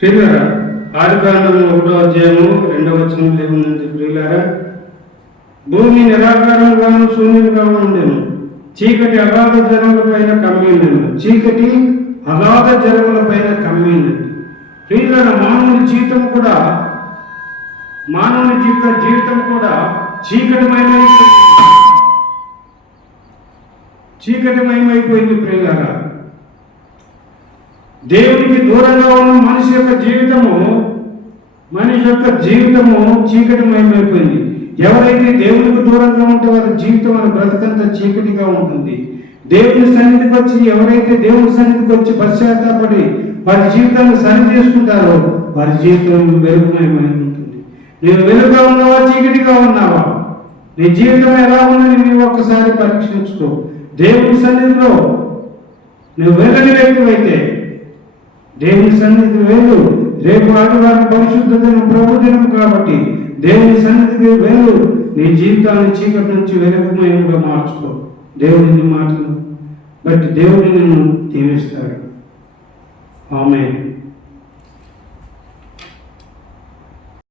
ప్రియులారా, ఆదికాండము 1వ అధ్యాయము 2వ వచనంలో ఏముంది? ప్రియులారా, భూమి నిరాకారముగాను శూన్యముగాను ఉండెను, చీకటి అగాధ జలముల పైన కమ్మిండెను. చీకటి అగాధ జలముల పైన కమ్మిండెను. ప్రియులారా, మానవుని జీవితం కూడా చీకటిమయమైపోయింది. ప్రియులారా, దేవునికి దూరంగా ఉన్న మనిషి యొక్క జీవితము చీకటిమయమైపోయింది. ఎవరైతే దేవునికి దూరంగా ఉంటే వారి జీవితం వారి బ్రతుకంతా చీకటిగా ఉంటుంది. దేవుని సన్నిధికి వచ్చి పశ్చాత్తాపడి వారి జీవితాన్ని సరి చేసుకుంటారో వారి జీవితం వెలుగుమయమై ఉంటుంది. నీవు వెలుగుగా ఉన్నావా, చీకటిగా ఉన్నావా? నీ జీవితం ఎలా ఉందని నీవు ఒక్కసారి పరీక్షించుకో. దేవుని సన్నిధిలో నువ్వు వెళ్ళని వ్యక్తివైతే దేవుని సన్నిధికి వెళ్ళు. రేపు ఆదివారం పరిశుద్ధ దినం, ప్రభు దినం కాబట్టి దేవుని సన్నిధికి వెళ్ళు. నీ జీవితాన్ని చీకటి నుంచి వెలుగుమయంగా మార్చుకో. దేవుని మాటలు బట్టి దేవుని నిన్ను దీవిస్తాడు. ఆమేన్.